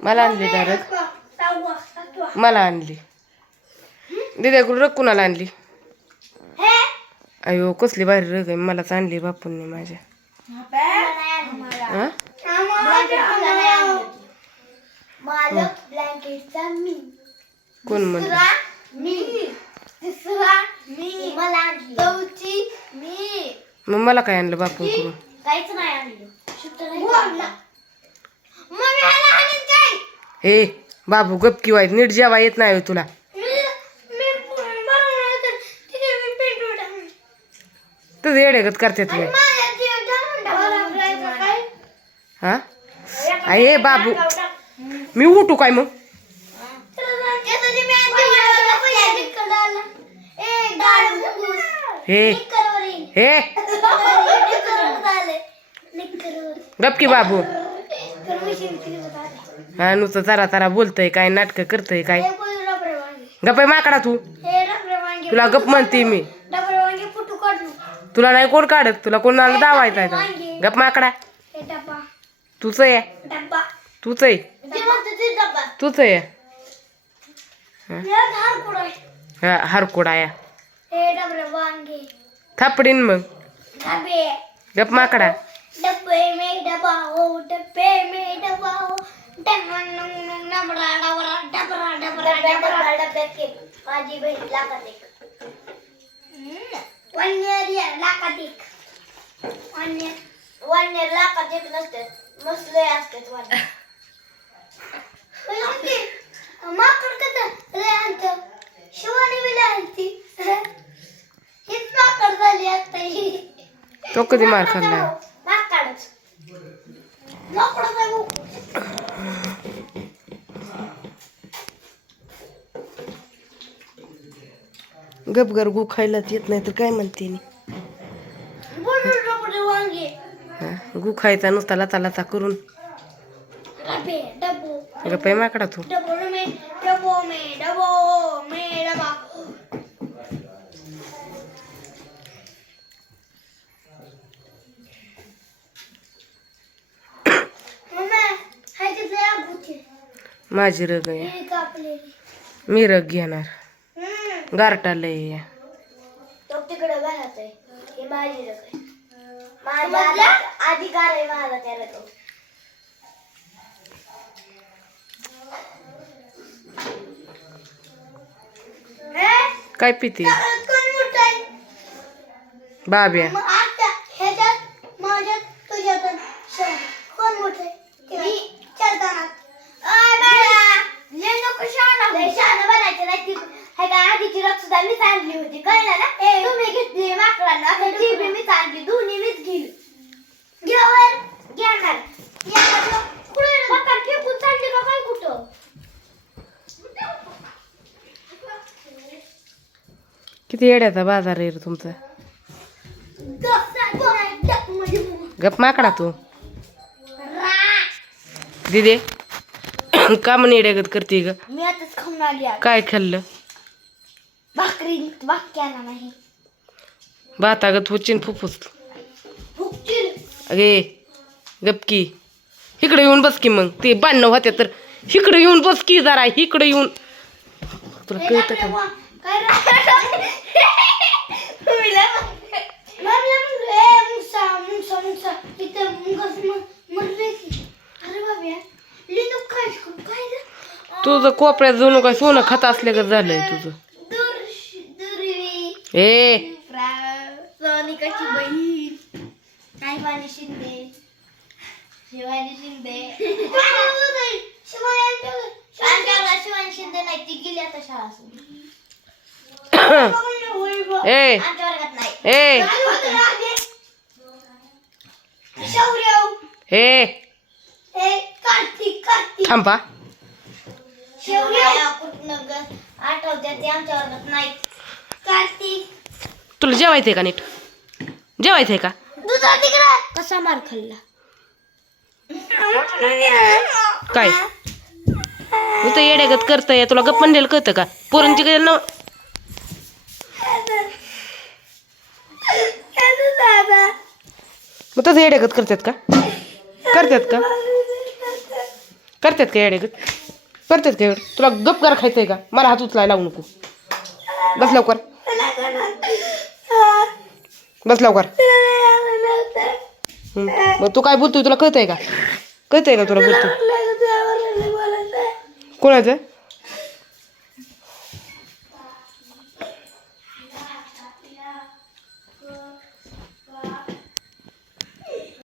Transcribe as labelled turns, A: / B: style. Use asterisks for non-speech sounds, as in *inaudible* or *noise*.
A: मला आणली दारक मला आणली. दिद्याकडून रग कुणाला आणली? अयो कसली भारी रग आहे. मलाच आणली बापूंनी माझ्या. हा?
B: मालक ब्लँकेटचा मी.
A: कोण म्हणलं?
B: दुसरा मी. तिसरा मी. मला आणली. चौथी मी.
A: मग मला काय आणलं बापूंकडून
B: काहीच नाही आणलं शुद्ध नाही आणलं मग ह्याला आणून काय
A: हे बाबू गपकी वाईट. नीट जेवा येत नाही तुला. तुझं येडेगत
B: टाकला काय?
A: हा? आहे बाबू. मी उठू काय मग? हे. हे. गपकी बाबू. हा नुसतं तारा तारा बोलतय काय नाटकं करतय काय? गप आहे माकडा तू. तुला गप म्हणते मी. तुला नाही कोण काढत तुला कोणाला दावायचा आहे? गप माकडा.
B: हे
A: तूच आहे. तूच आहे. तूच आहे.
B: हे?
A: हा हरकोडा या
B: हे
A: थापडीन मग. गप माकडा.
B: डब्बे में डबा हो डब्बे में डबा हो डबरा डबरा डबरा डबरा डबरा डबे के माझी बहीण लाखात एक वन्य लाखात एक वन्य वन्य लाखात एक नसते मसले असतात वन्य माकड कसं लय आणतं शिवानी बी लय आणती हीच माकड झाली आता ही
A: तो कधी मार खाल्ला गप गर गु खायलाच येत नाही तर काय म्हणते गु खायचा नुसता लाता लाता करून.
B: डबे डबो.
A: गप आहे माकडा तू. माझी रग आहे. मी रग घेणार. गारटा लय आहे.
B: तो तिकडे घरात आहे हे माझी रग आहे. माझा अधिकार आहे माझा त्याला तो
A: काय पिते?
B: कोण मोठं आहे?
A: बाब्या.
B: मग आता ह्याच्यात माझ्यात तुझ्यात आणि शेवट. कोण मोठं आहे मी चलतानात अय बाळा लय नको शहाणा लय शहाणा बनायचं नाही ती हे आधीची रग सुद्धा मीच आणली होती कळलं ना? तुम्ही घेतली माकडांना आता ती बी मीच आणली दोन्ही मीच घेईल. घेवर घेणार. याला कुठे मकार फेकून चालली का काय कुठं?
A: किती येड्याचा बाजार आहे रे तुमचा? गप माकडा तू. दिदे. का म्हणे येड्यागत करते ग?
B: मी आताच खाऊन आली आहे.
A: काय खाल्लं?
B: भाकरी वाक्याला नाही.
A: भातागत होचीन फुफ्फुस
B: फुकतील
A: अगे गपकी इकडे येऊन बस की मग. ते बांधणं होते तर. इकडे येऊन बस की जरा इकडे येऊन. तुला कळतं का?
B: काय *laughs* मुसा मुसा इथे मुंगस मरले की अरे बाबा लिंदू काय काय रे
A: तुझं कोपऱ्यात जाऊन काय सोनं खात असले का झालंय तुझं? ए.
B: सोनिकाची बहीण. काय पाणी शिंदे. शिवानी शिंदे. शिवानी शिवानी शिंदे नाही ती गेली आता शाळा सोडून. *coughs*
A: ए.
B: हे
A: थांबा
B: आठवत्या ते आमच्या वर्गात नाही कार्तिक.
A: तुला जेवायचंय का नीट? जेवायचंय का?
B: दुधा तिकडे. कसा मार खाल्ला?
A: काय? नुसतं येड्यागत करतंय. तुला गप्प म्हणलेलं कळतं का? पोरांची काय न मग तसं येड्यागत करतात का? करतात का? करतात का येडे करतात का येडे तुला गप गार खायचंय का? मला हात उचलायला लावू नको. बस लवकर. बस लवकर. मग तू काय बोलतोय? तुला कळतंय का? कळतंय का तुला बोलतोय? कोणाचं?